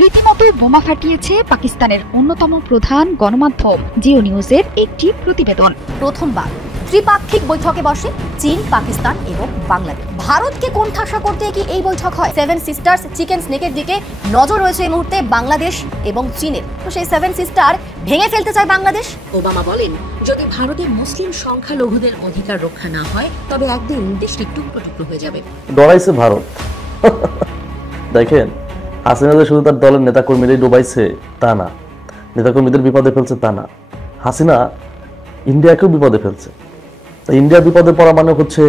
রীতিমতো বোমা ফাটিয়েছে পাকিস্তানের অন্যতম প্রধান গণমাধ্যম জিও নিউজের একটি প্রতিবেদন। প্রথমবার ত্রিপাক্ষিক বৈঠকে বসে চীন, পাকিস্তান এবং বাংলাদেশ। ভারতকে কোণঠাসা করতে কি এই বৈঠক হয়? সেভেন সিস্টার্স চিকেন স্নেকের দিকে নজর রয়েছে এই মুহূর্তে বাংলাদেশ এবং চীনের। তো সেই সেভেন সিস্টার ভেঙে ফেলতে চায় বাংলাদেশ। ওবামা বলেন, যদি ভারতে মুসলিম সংখ্যালঘুদের অধিকার রক্ষা না হয় তবে একদিন দেশটি টুকরো টুকরো হয়ে যাবে। ডরাইছে ভারত। দেখেন, হাসিনা যে শুধু তার দলের নেতাকর্মীরাই ডুবাইছে তা না, নেতাকর্মীদের বিপদে ফেলছে তা না, হাসিনা ইন্ডিয়াকেও বিপদে ফেলছে। ইন্ডিয়া বিপদে পড়া মানে হচ্ছে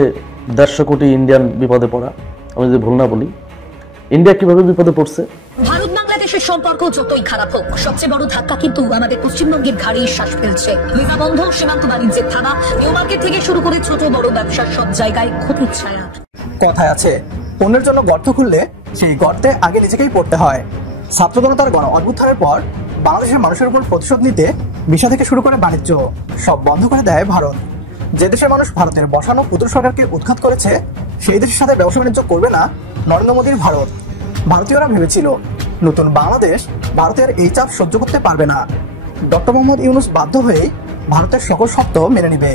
150 কোটি ইন্ডিয়ান বিপদে পড়া। আমি যদি ভুল না বলি, ইন্ডিয়া কিভাবে বিপদে পড়ছে? ভারত বাংলাদেশের সম্পর্ক যতই খারাপ হোক, সবচেয়ে বড় ধাক্কা কিন্তু আমাদের পশ্চিমবঙ্গের ঘাড়ে শ্বাস ফেলছে। ভিসা বন্ধ, সীমান্ত বাণিজ্যের থানা, নিউ মার্কেট থেকে শুরু করে ছোট বড় ব্যবসার সব জায়গায় ক্ষতির ছায়া। কথায় আছে, অন্যের জন্য গর্ত খুললে সেই গর্তে আগে নিজেকেই পড়তে হয়। ছাত্র জনতার গণ অভ্যুত্থানের পর বাংলাদেশের মানুষের উপর প্রতিশোধ নিতে ভিসা থেকে শুরু করে বাণিজ্য সব বন্ধ করে দেয় ভারত। যে দেশের মানুষ ভারতের বসানো পুতুল সরকারকে উৎখাত করেছে, সেই দেশের সাথে ব্যবসা বাণিজ্য করবে না নরেন্দ্র মোদীর ভারত। ভারতীয়রা ভেবেছিল নতুন বাংলাদেশ ভারতের এই চাপ সহ্য করতে পারবে না। ডক্টর মোহাম্মদ ইউনূস বাধ্য হয়ে ভারতের সকল শর্ত মেনে নিবে।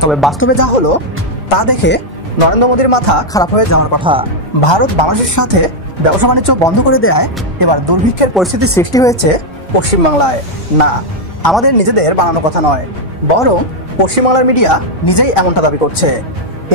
তবে বাস্তবে যা হলো তা দেখে নরেন্দ্র মোদীর মাথা খারাপ হয়ে যাওয়ার কথা। ভারত বাংলাদেশের সাথে ব্যবসা বাণিজ্য বন্ধ করে দেয় এবার দুর্ভিক্ষের পরিস্থিতি সৃষ্টি হয়েছে পশ্চিমবাংলায়। না, আমাদের নিজেদের বানানো কথা নয়, বরং পশ্চিমবাংলার মিডিয়া নিজেই এমনটা দাবি করছে।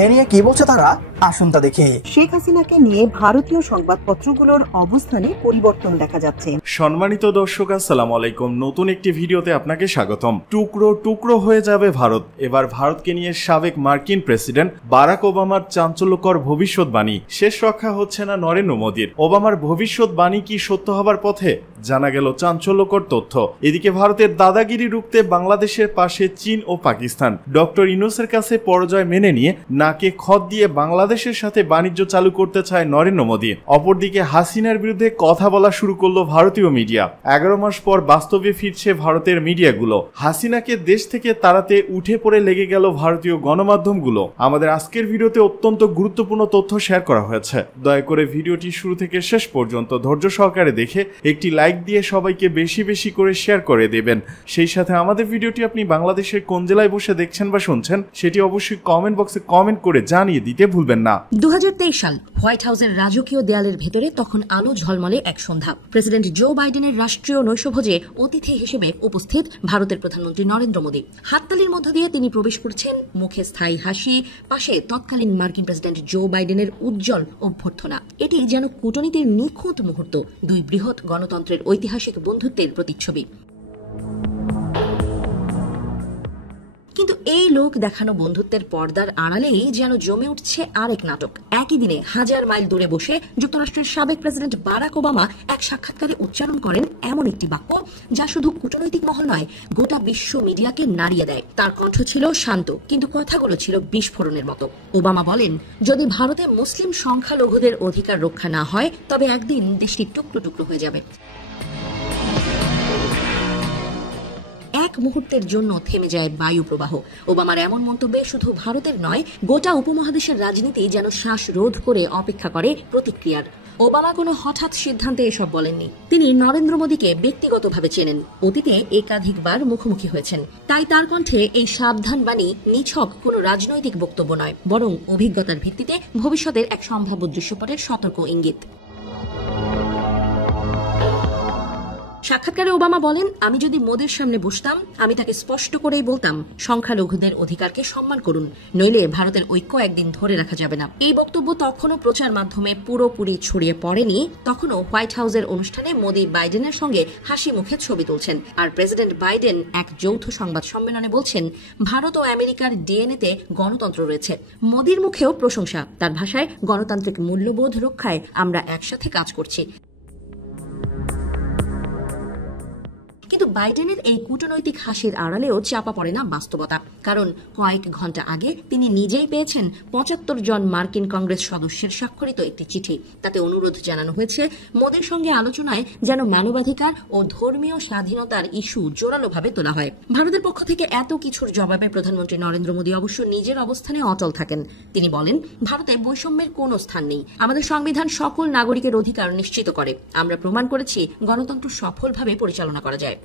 এ নিয়ে কি বলছে তারা, আসুন তা দেখি। শেখ হাসিনাকে নিয়ে ভারতীয় সংবাদপত্রগুলোর অবস্থানে পরিবর্তন দেখা যাচ্ছে। সম্মানিত দর্শক, আসসালামু আলাইকুম। নতুন একটি ভিডিওতে আপনাকে স্বাগতম। টুকরো টুকরো হয়ে যাবে ভারত। এবার ভারতকে নিয়ে সাবেক মার্কিন প্রেসিডেন্ট বারাক ওবামার চাঞ্চল্যকর ভবিষ্যৎবাণী। শেষ রক্ষা হচ্ছে না নরেন্দ্র মোদীর। ওবামার ভবিষ্যৎবাণী কি সত্য হবার পথে? জানা গেল চাঞ্চল্যকর তথ্য। এদিকে ভারতের দাদাগিরি রুখতে বাংলাদেশের পাশে চীন ও পাকিস্তান। ডক্টর ইউনূসের কাছে পরাজয় মেনে নিয়ে নাকে খত দিয়ে বাংলাদেশের সাথে বাণিজ্য চালু করতে চায় নরেন্দ্র মোদী। অপরদিকে হাসিনার বিরুদ্ধে কথা বলা শুরু করলো ভারতীয় মিডিয়া। 11 মাস পর বাস্তবে ফিরছে ভারতের মিডিয়াগুলো। হাসিনাকে দেশ থেকে তাড়াতে উঠে পড়ে লেগে গেল ভারতীয় গণমাধ্যমগুলো। আমাদের আজকের ভিডিওতে অত্যন্ত গুরুত্বপূর্ণ তথ্য শেয়ার করা হয়েছে। দয়া করে ভিডিওটি শুরু থেকে শেষ পর্যন্ত ধৈর্য সহকারে দেখে একটি লাইক দিয়ে সবাইকে বেশি বেশি করে শেয়ার করে দেবেন। সেই সাথে আমাদের ভিডিওটি আপনি বাংলাদেশের কোন জেলায় বসে দেখছেন বা শুনছেন সেটি অবশ্যই কমেন্ট বক্সে কমেন্ট করে জানিয়ে দিতে ভুলবেন না। 2023 সাল হোয়াইট হাউসের রাজকীয় দেয়ালের ভেতরে তখন আলো ঝলমলে এক সন্ধ্যা। প্রেসিডেন্ট জো বাইডেনের রাষ্ট্রীয় নৈশভোজে অতিথি হিসেবে উপস্থিত ভারতের প্রধানমন্ত্রী নরেন্দ্র মোদী। হাততালির মধ্য দিয়ে তিনি প্রবেশ করছেন, মুখে স্থায়ী হাসি, পাশে তৎকালীন মার্কিন প্রেসিডেন্ট জো বাইডেনের উজ্জ্বল অভ্যর্থনা। এটি যেন কূটনীতির নিখুঁত মুহূর্ত, দুই বৃহৎ গণতন্ত্রের ঐতিহাসিক বন্ধুত্বের প্রতিচ্ছবি। কিন্তু এই লোক দেখানো বন্ধুত্বের পর্দার আড়ালেই যেন জমে উঠছে আরেক নাটক। একই দিনে 1000 মাইল দূরে বসে যুক্তরাষ্ট্রের সাবেক প্রেসিডেন্ট বারাক ওবামা এক সাক্ষাৎকারে উচ্চারণ করেন এমন একটি বাক্য যা শুধু কূটনৈতিক মহল নয়, গোটা বিশ্ব মিডিয়াকে নাড়িয়ে দেয়। তার কণ্ঠ ছিল শান্ত, কিন্তু কথাগুলো ছিল বিস্ফোরণের মতো। ওবামা বলেন, যদি ভারতে মুসলিম সংখ্যালঘুদের অধিকার রক্ষা না হয় তবে একদিন দেশটি টুকরো টুকরো হয়ে যাবে। এক মুহূর্তের জন্য থেমে যায় বায়ু প্রবাহ। ওবামার এমন মন্তব্যে শুধু ভারতের নয়, গোটা উপমহাদেশের রাজনীতি যেন শ্বাস রোধ করে অপেক্ষা করে প্রতিক্রিয়ার। ওবামা কোনো হঠাৎ সিদ্ধান্তে এসব বলেননি। তিনি নরেন্দ্র মোদীকে ব্যক্তিগতভাবে চেনেন, অতীতে একাধিকবার মুখোমুখি হয়েছেন। তাই তার কণ্ঠে এই সাবধান বাণী নিছক কোনো রাজনৈতিক বক্তব্য নয়, বরং অভিজ্ঞতার ভিত্তিতে ভবিষ্যতের এক সম্ভাব্য দৃশ্যপটের সতর্ক ইঙ্গিত। সাক্ষাৎকারে ওবামা বলেন, আমি যদি মোদির সামনে বসতাম আমি তাকে স্পষ্ট করেই বলতাম, সংখ্যালঘুদের অধিকারকে সম্মান করুন, নইলে ভারতের ঐক্য একদিন ধরে রাখা যাবে না। এই বক্তব্য তখনও প্রচার মাধ্যমে পুরোপুরি ছড়িয়ে পড়েনি। তখনও হোয়াইট হাউসের অনুষ্ঠানে মোদি বাইডেনের সঙ্গে হাসি মুখে ছবি তুলছেন, আর প্রেসিডেন্ট বাইডেন এক যৌথ সংবাদ সম্মেলনে বলছেন, ভারত ও আমেরিকার ডিএনএতে গণতন্ত্র রয়েছে। মোদির মুখেও প্রশংসা, তার ভাষায়, গণতান্ত্রিক মূল্যবোধ রক্ষায় আমরা একসাথে কাজ করছি। কিন্তু বাইডেনের এই কূটনৈতিক হাসির আড়ালেও চাপা পড়ে না বাস্তবতা। কারণ কয়েক ঘন্টা আগে তিনি নিজেই পেয়েছেন ৭৫ জন মার্কিন কংগ্রেস সদস্যের স্বাক্ষরিত একটি চিঠি। তাতে অনুরোধ জানানো হয়েছে মোদির সঙ্গে আলোচনায় যেন মানবাধিকার ও ধর্মীয় স্বাধীনতার ইস্যু জোরালোভাবে তোলা হয়। ভারতের পক্ষ থেকে এত কিছুর জবাবে প্রধানমন্ত্রী নরেন্দ্র মোদী অবশ্য নিজের অবস্থানে অটল থাকেন। তিনি বলেন, ভারতে বৈষম্যের কোনো স্থান নেই। আমাদের সংবিধান সকল নাগরিকের অধিকার নিশ্চিত করে। আমরা প্রমাণ করেছি গণতন্ত্র সফলভাবে পরিচালনা করা যায়।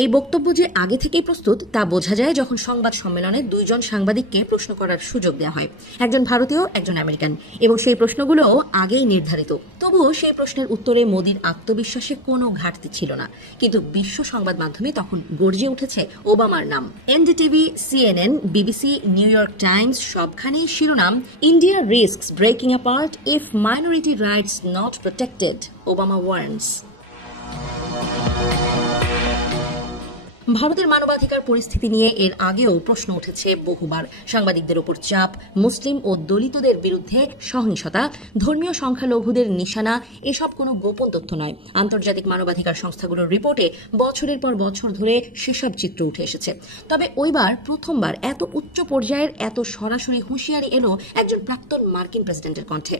এই বক্তব্য যে আগে থেকেই প্রস্তুত তা বোঝা যায় যখন সংবাদ সম্মেলনে 2 জন সাংবাদিককে প্রশ্ন করার সুযোগ দেওয়া হয়, একজন ভারতীয়, একজন আমেরিকান, এবং সেই প্রশ্নগুলোও আগেই নির্ধারিত। তবুও সেই প্রশ্নের উত্তরে মোদির আত্মবিশ্বাসে কোনো ঘাটতি ছিল না। কিন্তু বিশ্ব সংবাদ মাধ্যমে তখন গর্জে উঠেছে ওবামার নাম। NDTV, CNN, BBC, New York Times সবখানেই শিরোনাম, India risks breaking apart if minority rights not protected, Obama warns. ভারতের মানবাধিকার পরিস্থিতি নিয়ে এর আগেও প্রশ্ন উঠেছে বহুবার। সাংবাদিকদের ওপর চাপ, মুসলিম ও দলিতদের বিরুদ্ধে সহিংসতা, ধর্মীয় সংখ্যালঘুদের নিশানা, এসব কোনো গোপন তথ্য নয়। আন্তর্জাতিক মানবাধিকার সংস্থাগুলোর রিপোর্টে বছরের পর বছর ধরে সেসব চিত্র উঠে এসেছে। তবে ওইবার প্রথমবার এত উচ্চ পর্যায়ের এত সরাসরি হুঁশিয়ারি এলো একজন প্রাক্তন মার্কিন প্রেসিডেন্টের কণ্ঠে।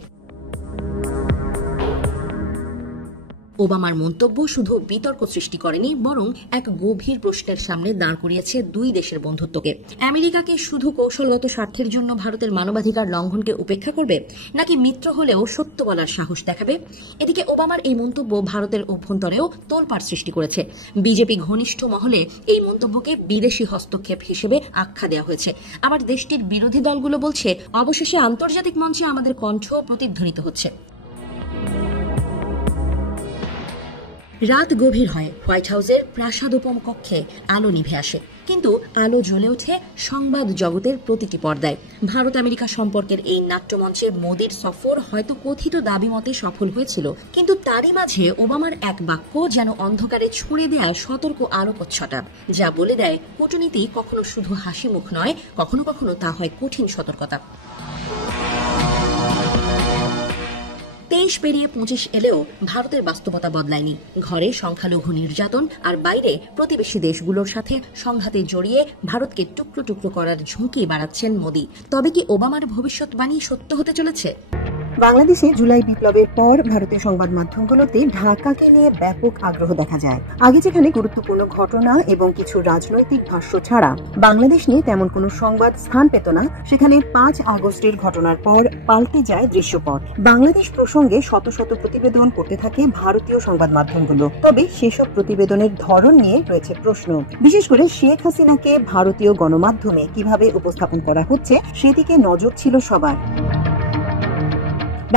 ওবামার মন্তব্য শুধু বিতর্ক সৃষ্টি করেনি, বরং এক গভীর প্রশ্নের সামনে দাঁড় করিয়েছে 2 দেশের বন্ধুত্বকে। আমেরিকাকে শুধু কৌশলগত স্বার্থের জন্য ভারতের মানবাধিকার লঙ্ঘনকে উপেক্ষা করবে, নাকি মিত্র হলেও সত্য বলার সাহস দেখাবে? এদিকে ওবামার এই মন্তব্য ভারতের অভ্যন্তরেও তোলপাড় সৃষ্টি করেছে। বিজেপি ঘনিষ্ঠ মহলে এই মন্তব্যকে বিদেশি হস্তক্ষেপ হিসেবে আখ্যা দেওয়া হয়েছে। আবার দেশটির বিরোধী দলগুলো বলছে, অবশেষে আন্তর্জাতিক মঞ্চে আমাদের কণ্ঠ প্রতিধ্বনিত হচ্ছে। রাত গভীর হয়, হোয়াইট হাউসের প্রাসাদোপম কক্ষে আলো নিভে আসে, কিন্তু আলো জ্বলে ওঠে সংবাদ জগতের প্রতিটি পর্দায়। ভারত আমেরিকা সম্পর্কের এই নাট্যমঞ্চে মোদির সফর হয়তো কথিত দাবি মতে সফল হয়েছিল, কিন্তু তারই মাঝে ওবামার এক বাক্য যেন অন্ধকারে ছুঁড়ে দেয় সতর্ক আলোকচ্ছটা, যা বলে দেয় কূটনীতি কখনো শুধু হাসি মুখ নয়, কখনো কখনো তা হয় কঠিন সতর্কতা। 23 পেরিয়ে 25 এলেও ভারতের বাস্তবতা বদলায়নি। ঘরে সংখ্যালঘু নির্যাতন আর বাইরে প্রতিবেশী দেশগুলোর সাথে সংঘাতে জড়িয়ে ভারতকে টুকরো টুকরো করার ঝুঁকি বাড়াচ্ছেন মোদি। তবে কি ওবামার ভবিষ্যৎবাণী সত্য হতে চলেছে? বাংলাদেশে জুলাই বিপ্লবের পর ভারতীয় সংবাদ মাধ্যমগুলোতে ঢাকাকে নিয়ে ব্যাপক আগ্রহ দেখা যায়। আগে যেখানে গুরুত্বপূর্ণ ঘটনা এবং কিছু রাজনৈতিক ভাষ্য ছাড়া বাংলাদেশ নিয়ে তেমন কোনো সংবাদ স্থান পেত না, সেখানে 5 আগস্টের ঘটনার পর পাল্টে যায় দৃশ্যপট। বাংলাদেশ প্রসঙ্গে শত শত প্রতিবেদন করতে থাকে ভারতীয় সংবাদ মাধ্যমগুলো। তবে সেসব প্রতিবেদনের ধরন নিয়ে রয়েছে প্রশ্ন। বিশেষ করে শেখ হাসিনাকে ভারতীয় গণমাধ্যমে কিভাবে উপস্থাপন করা হচ্ছে সেদিকে নজর ছিল সবার।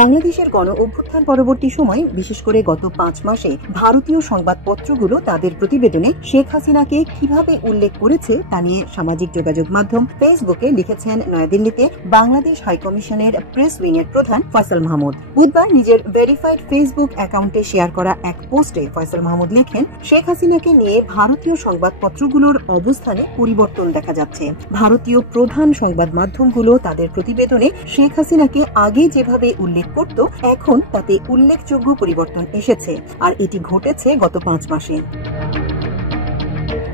বাংলাদেশের গণ অভ্যুত্থান পরবর্তী সময়, বিশেষ করে গত 5 মাসে ভারতীয় সংবাদপত্রগুলো তাদের প্রতিবেদনে শেখ হাসিনাকে কিভাবে উল্লেখ করেছে তা নিয়ে সামাজিক যোগাযোগ মাধ্যম ফেসবুকে লিখেছেন নয়াদিল্লিতে বাংলাদেশ হাইকমিশনের প্রেস উইং এর প্রধান ফয়সাল মাহমুদ। বুধবার নিজের ভেরিফাইড ফেসবুক অ্যাকাউন্টে শেয়ার করা এক পোস্টে ফয়সাল মাহমুদ লেখেন, শেখ হাসিনাকে নিয়ে ভারতীয় সংবাদপত্রগুলোর অবস্থানে পরিবর্তন দেখা যাচ্ছে। ভারতীয় প্রধান সংবাদ মাধ্যমগুলো তাদের প্রতিবেদনে শেখ হাসিনাকে আগে যেভাবে উল্লেখ করত, এখন তাতে উল্লেখযোগ্য পরিবর্তন এসেছে, আর এটি ঘটেছে গত 5 মাসে।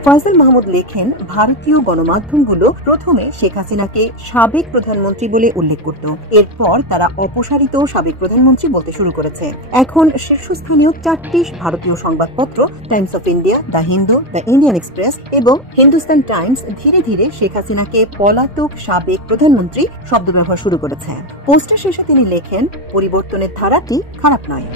ফয়সাল মাহমুদ লেখেন, ভারতীয় গণমাধ্যমগুলো প্রথমে শেখ হাসিনাকে সাবেক প্রধানমন্ত্রী বলে উল্লেখ করত, এরপর তারা অপসারিত সাবেক প্রধানমন্ত্রী বলতে শুরু করেছে। এখন শীর্ষস্থানীয় 4টি ভারতীয় সংবাদপত্র Times of India, the Hindu, the Indian express এবং হিন্দুস্তান টাইমস ধীরে ধীরে শেখ হাসিনাকে পলাতক সাবেক প্রধানমন্ত্রী শব্দ ব্যবহার শুরু করেছে। পোস্টের শেষে তিনি লেখেন, পরিবর্তনের ধারাটি খারাপ নয়।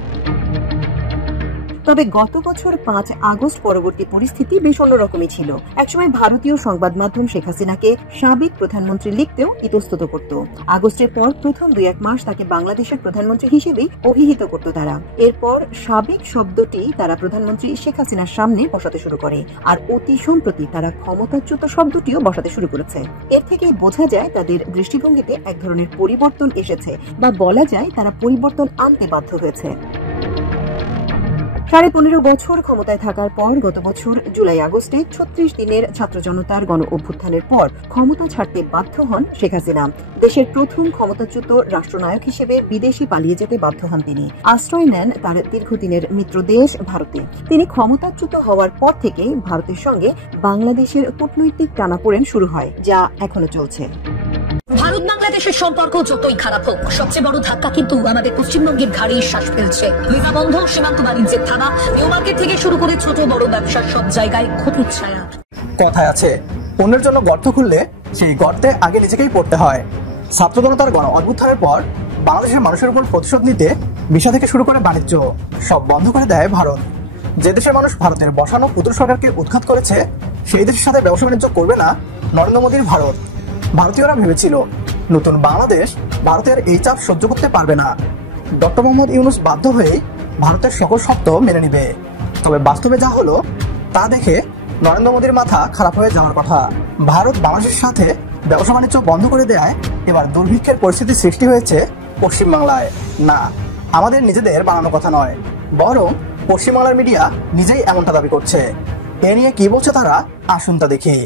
তবে গত বছর 5 আগস্ট পরবর্তী পরিস্থিতি বেশ অন্যরকমই ছিল। একসময় ভারতীয় সংবাদ মাধ্যম শেখ হাসিনাকে সাবেক প্রধানমন্ত্রী লিখতেও ইতস্তত করত। আগস্টের পর প্রথম 2-1 মাস তাকে বাংলাদেশের প্রধানমন্ত্রী হিসেবেই অভিহিত করত তারা। এরপর সাবেক শব্দটি তারা প্রধানমন্ত্রী শেখ হাসিনার সামনে বসাতে শুরু করে, আর অতি সম্প্রতি তারা ক্ষমতাচ্যুত শব্দটিও বসাতে শুরু করেছে। এর থেকেই বোঝা যায় তাদের দৃষ্টিভঙ্গিতে এক ধরনের পরিবর্তন এসেছে, বা বলা যায় তারা পরিবর্তন আনতে বাধ্য হয়েছে। 15.5 বছর ক্ষমতায় থাকার পর গত বছর জুলাই আগস্টে 36 দিনের ছাত্র জনতার গণ অভ্যুত্থানের পর ক্ষমতা ছাড়তে বাধ্য হন শেখ হাসিনা। দেশের প্রথম ক্ষমতাচ্যুত রাষ্ট্রনায়ক হিসেবে বিদেশে পালিয়ে যেতে বাধ্য হন তিনি। আশ্রয় নেন তার দীর্ঘদিনের মিত্র দেশ ভারতে। তিনি ক্ষমতাচ্যুত হওয়ার পর থেকে ভারতের সঙ্গে বাংলাদেশের কূটনৈতিক টানাপোড়েন শুরু হয়, যা এখনো চলছে। ভারত বাংলাদেশের সম্পর্ক যতই খারাপ হোক, সবচেয়ে বড় ধাক্কা কিন্তু আমাদের পশ্চিমবঙ্গের ঘাড়ে শ্বাস ফেলছে। ভিসা বন্ধ, সীমান্ত বাণিজ্যের থানা, নিউ মার্কেট থেকে শুরু করে ছোট বড় ব্যবসার সব জায়গায় ক্ষতির ছায়া। কথায় আছে, অন্যের জন্য গর্ত খুললে সেই গর্তে আগে নিজেকেই পড়তে হয়। ছাত্র জনতার গণ অভ্যুত্থানের পর বাংলাদেশের মানুষের উপর প্রতিশোধ নিতে ভিসা থেকে শুরু করে বাণিজ্য সব বন্ধ করে দেয় ভারত। যে দেশের মানুষ ভারতের বসানো পুতুল সরকারকে উৎখাত করেছে, সেই দেশের সাথে ব্যবসা বাণিজ্য করবে না নরেন্দ্র মোদীর ভারত। ভারতীয়রা ভেবেছিল নতুন বাংলাদেশ ভারতের এই চাপ সহ্য করতে পারবে না। ডক্টর মোহাম্মদ ইউনূস বাধ্য হয়ে ভারতের সকল শর্ত মেনে নিবে। তবে বাস্তবে যা হলো তা দেখে নরেন্দ্র মোদীর মাথা খারাপ হয়ে যাওয়ার কথা। ভারত বাংলাদেশের সাথে ব্যবসা বাণিজ্য বন্ধ করে দেয় এবার দুর্ভিক্ষের পরিস্থিতি সৃষ্টি হয়েছে পশ্চিমবাংলায়। না, আমাদের নিজেদের বানানো কথা নয়, বরং পশ্চিমবাংলার মিডিয়া নিজেই এমনটা দাবি করছে। এ নিয়ে কি বলছে তারা, আসুন তা দেখি।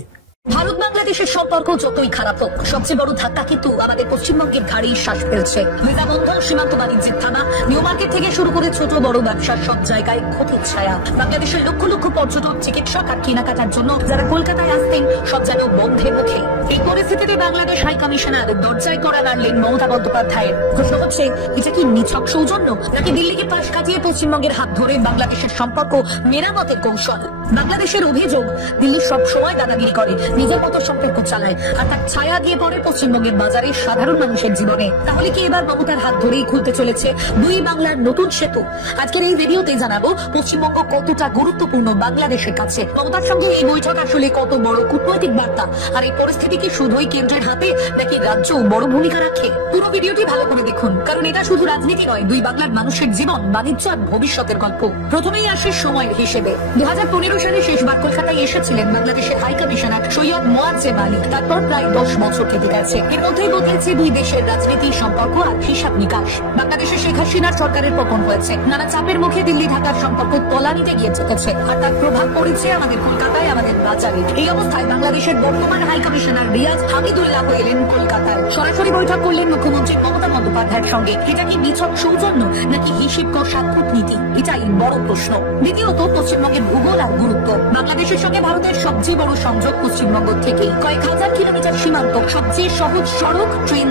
ভারত বাংলাদেশের সম্পর্ক যতই খারাপ হোক, সবচেয়ে বড় ধাক্কা কিন্তু আমাদের পশ্চিমবঙ্গের ঘাড়েই শ্বাস ফেলছে। ভিসা বন্ধ, সীমান্ত বাণিজ্যের থানা, নিউ মার্কেট থেকে শুরু করে ছোট বড় ব্যবসার সব জায়গায় ক্ষতির ছায়া। বাংলাদেশের লক্ষ লক্ষ পর্যটক, চিকিৎসক আর কেনাকাটার জন্য যারা কলকাতায় আসতেন, সব যেন বন্ধের মুখে। এই পরিস্থিতিতে বাংলাদেশ হাই কমিশনার দরজায় কড়া নাড়লেন মমতা বন্দ্যোপাধ্যায়ের। প্রশ্ন হচ্ছে, এটা কি নিছক সৌজন্য, নাকি দিল্লিকে পাশ কাটিয়ে পশ্চিমবঙ্গের হাত ধরে বাংলাদেশের সম্পর্ক মেরামতের কৌশল? বাংলাদেশের অভিযোগ, দিল্লি সব সময় দাদাগিরি করে, নিজের মতো সম্পর্ক চালায়, আর তার ছায়া দিয়ে পড়ে পশ্চিমবঙ্গের বাজারে সাধারণ মানুষের জীবনে। তাহলে কি এবার মমতার হাত ধরেই খুলতে চলেছে দুই বাংলার নতুন সেতু? আজকের এই ভিডিওতে জানাবো পশ্চিমবঙ্গ কতটা গুরুত্বপূর্ণ বাংলাদেশের কাছে, মমতার সঙ্গে এই বৈঠক আসলে কত বড় কূটনৈতিক বার্তা, আর এই পরিস্থিতি কি শুধুই কেন্দ্রের হাতে, নাকি রাজ্য বড় ভূমিকা রাখে? পুরো ভিডিওটি ভালো করে দেখুন, কারণ এটা শুধু রাজনীতি নয়, দুই বাংলার মানুষের জীবন, বাণিজ্য আর ভবিষ্যতের গল্প। প্রথমেই আসে সময়ের হিসেবে। 2015 সালে শেষবার কলকাতায় এসেছিলেন বাংলাদেশের হাই কমিশনার সৈয়দ মোয়াজ্জেম আলী। তারপর প্রায় 10 বছর কেটে গেছে। এর মধ্যেই বদলেছে দুই দেশের রাজনীতি, সম্পর্ক আর হিসাব নিকাশ। বাংলাদেশে শেখ হাসিনার সরকারের পতন হয়েছে, নানা চাপের মুখে দিল্লি ঢাকার সম্পর্ক তলানিতে গিয়ে ঠেকেছে, আর তার প্রভাব পড়েছে আমাদের কলকাতায়, আমাদের বাজারে। এই অবস্থায় বাংলাদেশের বর্তমান হাই কমিশনার রিয়াজ হামিদুল্লাহ এলেন কলকাতায়। সরাসরি বৈঠক করলেন মুখ্যমন্ত্রী মমতা বন্দ্যোপাধ্যায়ের সঙ্গে। এটা কি নিছক সৌজন্য, নাকি হিসেব কষা কূটনীতি? এটাই বড় প্রশ্ন। দ্বিতীয়ত, পশ্চিমবঙ্গের ভূগোল আর গুরুত্ব। বাংলাদেশের সঙ্গে ভারতের সবচেয়ে বড় সংযোগ পশ্চিমবঙ্গ থেকে। কয়েক হাজার কিলোমিটার সীমান্ত, সবচেয়ে সহজ সড়ক ট্রেন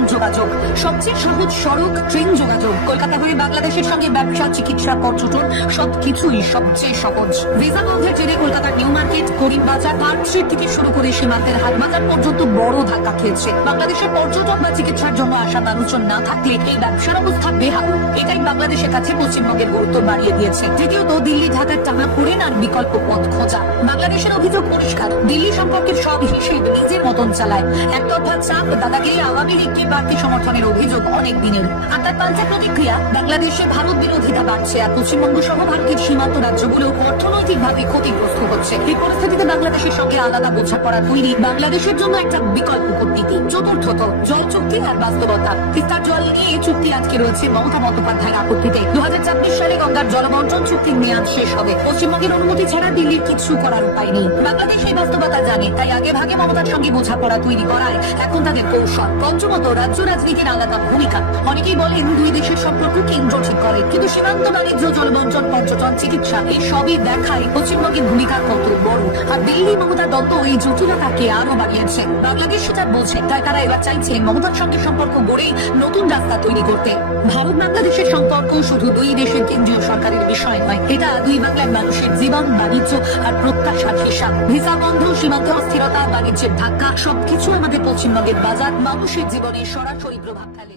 যোগাযোগ, কলকাতা হয়ে বাংলাদেশের সঙ্গে ব্যবসা, চিকিৎসা, পর্যটন সবকিছুই সবচেয়ে সহজ। ভিসা বন্ধের জেরে কলকাতার নিউ মার্কেট, করিম বাজার, পার্ক স্ট্রিট থেকে শুরু করে সীমান্তের হাটবাজার পর্যন্ত বড় ধাক্কা খেয়েছে। বাংলাদেশের পর্যটন বা চিকিৎসার জন্য আসা মানুষজন না থাকলে এই ব্যবসার অবস্থা বেহাল। এটাই বাংলাদেশের কাছে পশ্চিমবঙ্গের গুরুত্ব বাড়িয়ে দিয়েছে। তৃতীয়ত, দিল্লি ঢাকার টানাপোড়েন আর বিকল্প পথ খোঁজা। বাংলাদেশের অভিযোগ পরিষ্কার, দিল্লি সম্পর্কের সব হিসেব নিজের মতন চালায়। একতরফা চাপ, দাদাগিরি, আওয়ামী লীগকে বাড়তি সমর্থনের অভিযোগ অনেক দিনের। আর তার পাল্টা প্রতিক্রিয়া, বাংলাদেশে ভারত বিরোধিতা বাড়ছে, আর পশ্চিমবঙ্গ সহ ভারতের সীমান্ত রাজ্যগুলো অর্থনৈতিকভাবে ক্ষতিগ্রস্ত হচ্ছে। এই পরিস্থিতিতে বাংলাদেশের সঙ্গে আলাদা বোঝাপড়া তৈরি বাংলাদেশের জন্য একটা বিকল্প কূটনীতি। চতুর্থত, জল চুক্তি আর বাস্তবতা। তিস্তার জল নিয়ে চুক্তি আটকে রয়েছে মমতা বন্দ্যোপাধ্যায়ের আপত্তিতে। 2024 সালে গঙ্গার জলবন্টন চুক্তির মেয়াদ শেষ হবে। পশ্চিমবঙ্গের অনুমতি ছাড়া দিল্লির কিছু করার উপায় নেই। বাংলাদেশ এই বাস্তবতা জানে, তাই আগে ভাগে মমতার সঙ্গে বোঝাপড়া তৈরি করায় এখন তাদের কৌশল। পঞ্চমত, রাজ্য রাজনীতির আলাদা ভূমিকা। অনেকেই বলেন দুই দেশের সম্পর্ক কেন্দ্র ঠিক করে, কিন্তু সীমান্ত বাণিজ্য, জলবন্টন, পর্যটন, চিকিৎসা এই সবই দেখায় পশ্চিমবঙ্গের ভূমিকা কত বড়। আর দিল্লি মমতার দত্ত এই জটিলতাকে আরো বাড়িয়েছে। বাংলাদেশ সেটা বোঝে, তাই তারা এবার চাইছে মমতার সঙ্গে সম্পর্ক গড়ে নতুন রাস্তা তৈরি করতে। ভারত বাংলাদেশের সম্পর্ক শুধু দুই দেশের কেন্দ্রীয় সরকারের বিষয় নয়, এটা দুই বাংলার মানুষের জীবন, বাণিজ্য আর প্রত্যাশার হিসাব। ভিসা বন্ধ, সীমান্ত অস্থিরতা, বাণিজ্যের ধাক্কা সবকিছু আমাদের পশ্চিমবঙ্গের বাজার, মানুষের জীবনে সরাসরি প্রভাব ফেলে।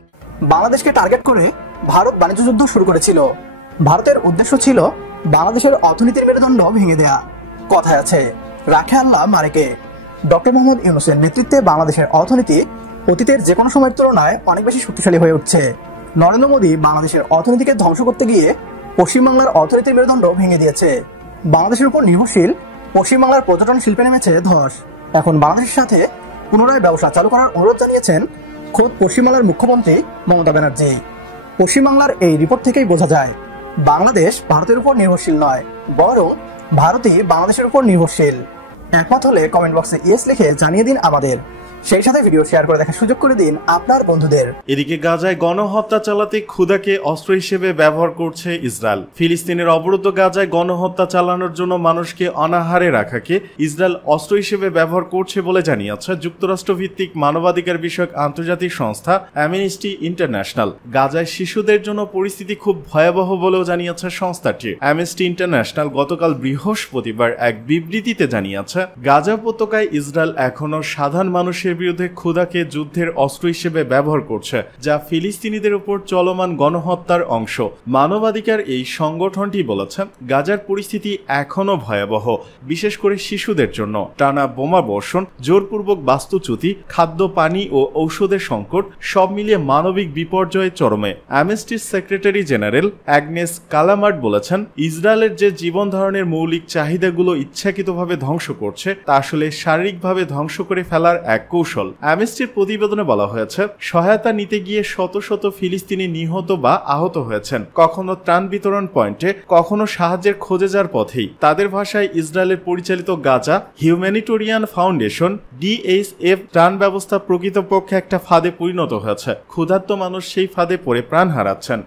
বাংলাদেশকে টার্গেট করে ভারত বাণিজ্য যুদ্ধ শুরু করেছিল। ভারতের উদ্দেশ্য ছিল বাংলাদেশের অর্থনীতির মেরুদণ্ড ভেঙে দেয়া। কথায় আছে, রাখে আল্লাহ মারেকে। ডক্টর মোহাম্মদ ইউনূসের নেতৃত্বে বাংলাদেশের অর্থনীতি অতীতের যে কোনো সময়ের তুলনায় অনেক বেশি শক্তিশালী হয়ে উঠছে। নরেন্দ্র মোদী বাংলাদেশের অর্থনীতিকে ধ্বংস করতে গিয়ে পশ্চিমবাংলার অর্থনীতির মেরুদণ্ড ভেঙে দিয়েছে। বাংলাদেশের উপর নির্ভরশীল পশ্চিমবাংলার পর্যটন শিল্পে নেমেছে ধস। এখন বাংলাদেশের সাথে পুনরায় ব্যবসা চালু করার অনুরোধ জানিয়েছেন খোদ পশ্চিমবাংলার মুখ্যমন্ত্রী মমতা ব্যানার্জি। পশ্চিমবাংলার এই রিপোর্ট থেকেই বোঝা যায় বাংলাদেশ ভারতের উপর নির্ভরশীল নয়, বরং ভারতই বাংলাদেশের উপর নির্ভরশীল। একমত হলে কমেন্ট বক্সে ইয়েস লিখে জানিয়ে দিন আমাদের। সেই সাথে ভিডিও শেয়ার করে দেখার সুযোগ করে দিন আপনার বন্ধুদের। এদিকে গাজায় গণহত্যা চালাতে ক্ষুধাকে অস্ত্র হিসেবে ব্যবহার করছে ইসরায়েল। ফিলিস্তিনের অবরুদ্ধ গাজায় গণহত্যা চালানোর জন্য মানুষকে অনাহারে রাখাকে ইসরায়েল অস্ত্র হিসেবে ব্যবহার করছে বলে জানিয়েছে যুক্তরাষ্ট্রভিত্তিক মানবাধিকার বিষয়ক আন্তর্জাতিক সংস্থা অ্যামনেস্টি ইন্টারন্যাশনাল। গাজায় শিশুদের জন্য পরিস্থিতি খুব ভয়াবহ বলেও জানিয়েছে সংস্থাটি। অ্যামনেস্টি ইন্টারন্যাশনাল গতকাল বৃহস্পতিবার এক বিবৃতিতে জানিয়েছে, গাজা উপত্যকায় ইসরায়েল এখনো সাধারণ মানুষের বিরুদ্ধে ক্ষুধাকে যুদ্ধের অস্ত্র হিসেবে ব্যবহার করছে, যা ফিলিস্তিনিদের উপর চলমান গণহত্যার অংশ। মানবাধিকার এই সংগঠনটি বলেছে, গাজার পরিস্থিতি এখনো ভয়াবহ, বিশেষ করে শিশুদের জন্য। টানা বোমা বর্ষণ, জোরপূর্বক বাস্তুচ্যুতি, খাদ্য, পানি ও ঔষধের সংকট সব মিলিয়ে মানবিক বিপর্যয়ে চরমে। অ্যামনেস্টির সেক্রেটারি জেনারেল অ্যাগনেস কালামার্ট বলেছেন, ইসরায়েলের যে জীবন ধারণের মৌলিক চাহিদাগুলো ইচ্ছাকৃতভাবে ধ্বংস করছে তা আসলে শারীরিকভাবে ধ্বংস করে ফেলার এক কৌশল। অ্যামনেস্টির প্রতিবেদনে বলা হয়েছে, সহায়তা নিতে গিয়ে শত শত ফিলিস্তিনি নিহত বা আহত হয়েছেন, কখনো ত্রাণ বিতরণ পয়েন্টে, কখনো সাহায্যের খোঁজে যাওয়ার পথেই। তাদের ভাষায়, ইসরায়েলের পরিচালিত গাজা হিউম্যানিটেরিয়ান ফাউন্ডেশন DHF ত্রাণ ব্যবস্থা প্রকৃতপক্ষে একটা ফাঁদে পরিণত হয়েছে। ক্ষুধার্ত মানুষ সেই ফাঁদে পড়ে প্রাণ হারাচ্ছেন।